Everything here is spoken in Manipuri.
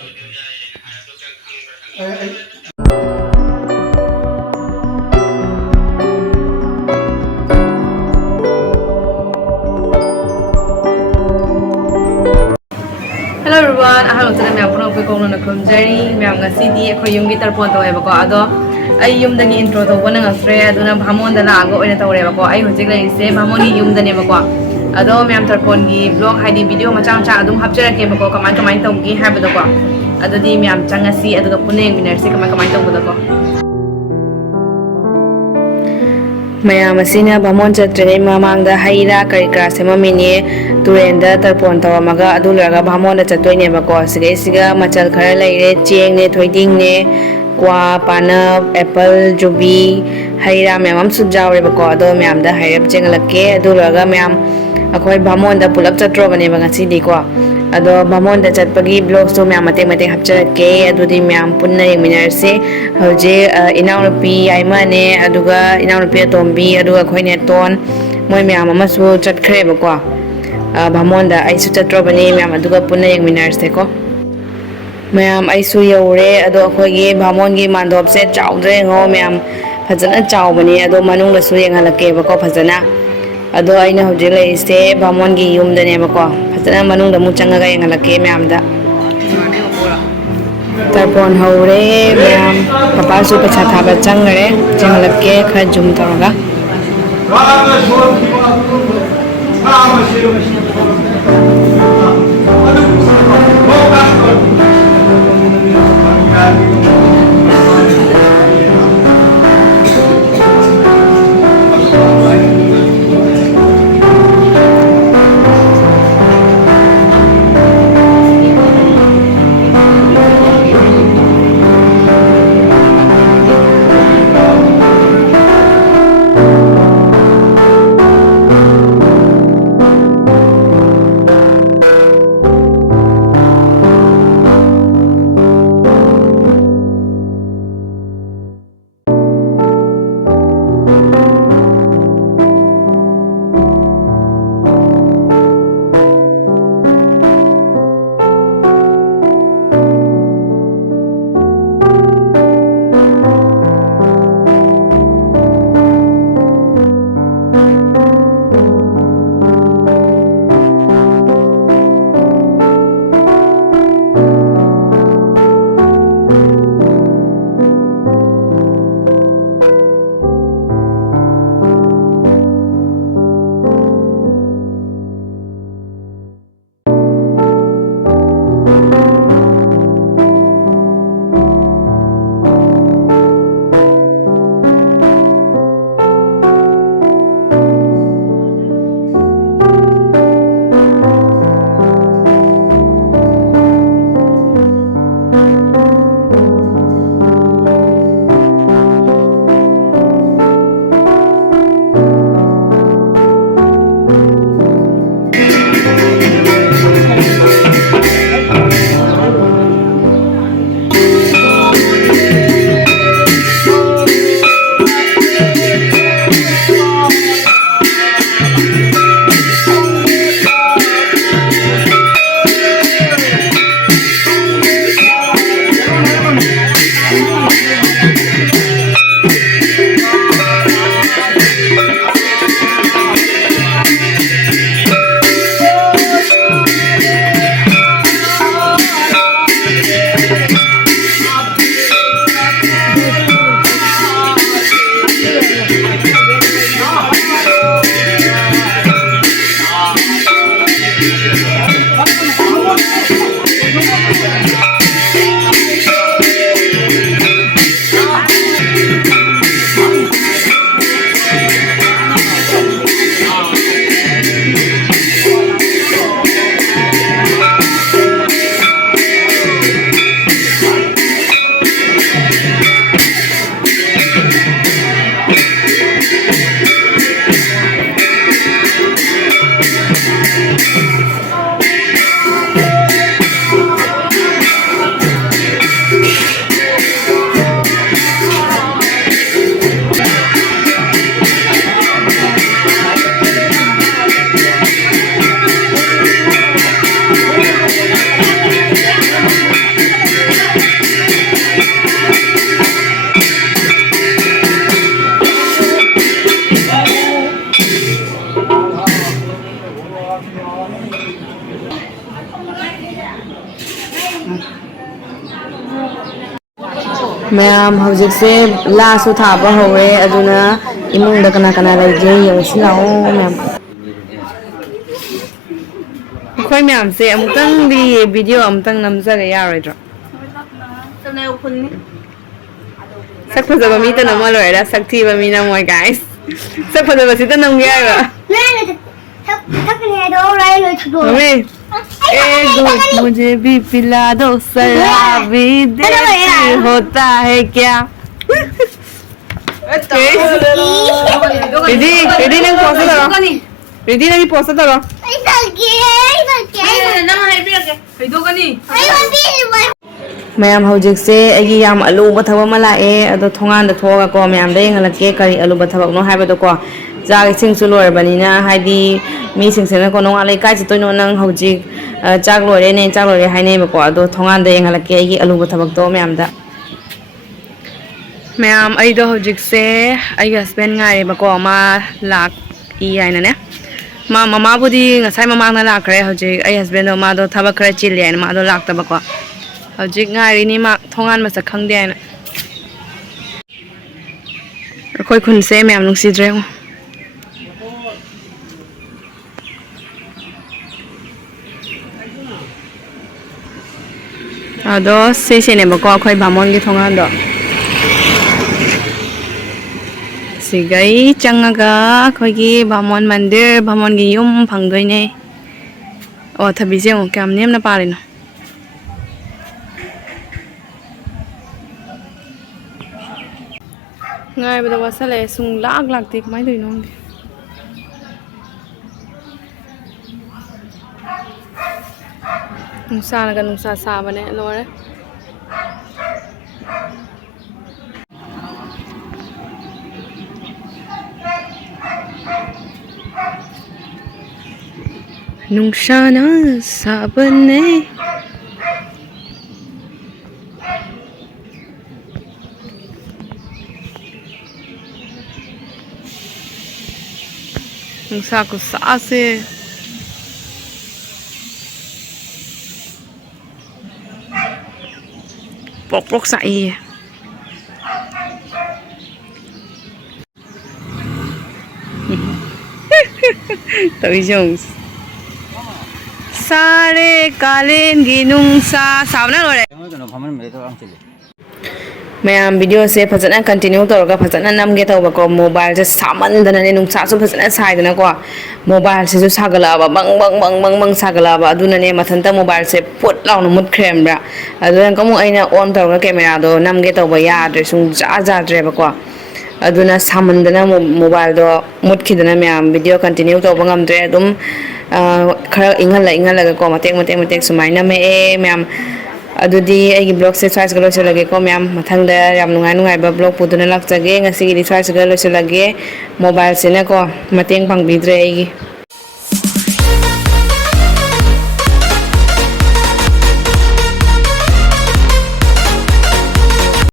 Hello everyone, ahal utsana me apna upe kong na khumjari me ang ngasi akhoi yum gi tarpon tawe bako ado ai yum dagi intro to bona ngasre aduna bhamon da la go oina tawre bako ai hojik lai se bhamon gi yum da ne bako ado me am tarpon gi vlog haidi video macha macha adum hapjara ke bako kamai tawgi habado ko ado di me am changasi ado pune winner se kamai tawbado ko Maya masina bhamon chatre mamangda haira karikra semamini turenda tarpon tawamaga adulaga bhamon da chattoine bako siga machal khara leire cheng ne thoiding ne kwa pana apple jubi haira memam sujawre bako ado memam da hairap chengalake adulaga memam akhoi bhamon da pulap chatro bane bangasi di ko ado bhamon da chatpagi vlogs to memam mate hapcharake adudi memam punna yengminarse hoje inaupi aimane aduga inaupi tombi aduga khoine ton moi memam amasu chatkhre bako bhamon da aisu chatro bane memam aduga punna yengminarse ko ma'am ऐसु यौरे अदो अखोगी भामोन की मांडोप से चाउद्रे ngo मैम फजना चाउबनी अदो मनुंग लसु यंगलके बको फजना अदो आइना होजे लेसे भामोन की युम दने बको फजना मनुंग दमु चंगा यंगलके मैम दा तरपोन हौरे मैम पापा सु पछा थाबा चंगरे चंगलके खरा जुम तोरगा ꯃꯌꯥꯝ ꯍꯧꯖꯤꯛꯁꯦ ꯂꯥꯁꯨ ꯊꯥꯕ ꯍꯧꯔꯦ ꯑꯗꯨꯅ ꯏꯃꯨꯡꯗ ꯀꯅꯥ ꯀꯅꯥ ꯂꯩꯒꯦ ꯌꯦꯡꯁꯤ ꯂꯥꯛꯑꯣ ꯃꯌꯥꯝ ꯑꯩꯈꯣꯏ ꯃꯌꯥꯝꯁꯦ ꯑꯃꯨꯛꯇꯪꯗꯤ ꯚꯤꯗꯤꯑꯣ ꯑꯃꯨꯛꯇꯪ ꯅꯝꯖꯒꯦ ꯌꯥꯔꯣꯏꯗ꯭ꯔꯣ ꯁꯛ ꯐꯖꯕ ꯃꯤꯇ ꯅꯝꯃ ꯂꯣꯏꯔꯦ ꯁꯛ ꯊꯤꯕ ꯃꯤ ꯅꯝꯃꯣꯏ ꯒꯥꯏꯁ ꯁꯛ ꯐꯖꯕꯁꯤꯗ नमगे आएगा मुझे भी पिला दो शराबी देसी होता है क्या रेडी रेडी नंग पोस्ट करो रेडी नंग पोस्ट करो मैम हौजिकसे अगी याम अलुबा थबक अमा लाए अदो थोंगानदा थोगा को मैम दा येंगलके करी अलुबा थबक नो हाइबदो को जाग इसिंगसु लोरबनिना हाइदि मी सिंगसेना को नोंगाले काय चतोइनो नंग हौजिक चाक लोरे ने चाक लोरे हाइनेबको अदो थोंगानदा येंगलके अगी अलुबा थबक तो मैम दा मैम अइदो हौजिकसे अइग हस्बैंड गाइरेबको मा लाक इ हाइनाने मा ममाबुदी ngasai mamangna lakre hojik ai husband do ma do thaba khara chili ai ma do laktaba ko hojik ngari ni ma thongan masa khangde ai khoi khun se myam nungsidre ado se se ne ba ko khoi bamon gi thongan do sigai changaga khoi gi bamon mandir bamon gi yum phangdoi ne o thabi je o kam nem na parino ngai bada wasale sung lak lak tik mai doi nong nungsa naga nungsa sabane loire Nungsa na sabane Nungsa ko saase pok pok sai Tapi Jones Sare kalen ginung sa sabna lore ma'am video से फजना कंटिन्यू तौर फजना नमगे तब को मोबाइल से सामंदने नुंसा फजना साइदना को मोबाइल से सागलाब बंग बंग बंग बंग बंग सागलाब अदुनने मथंत मोबाइल से पुट लाउन मुत्ख्रेम्ब्रा अदुन कमु अइना ऑन तौर कैमरा दो नमगे तब याद्रे सुंजा जाद्रेबको अदुना सामंदना मोबाइल दो मुत्खिदना मैम वीडियो कंटिन्यू तब ngamdre adum khara ingala ko matek sumaina me ma'am अदुदी एगी ब्लॉग से स्वाइस गलो चलगे को मैम मथंगदा याम नुंगाय नुंगाय बा ब्लॉग पुदुना लाक्चगे ngasi gi स्वाइस गलो चलगे मोबाइल से न को मतेंग पांगबिद्रे एगी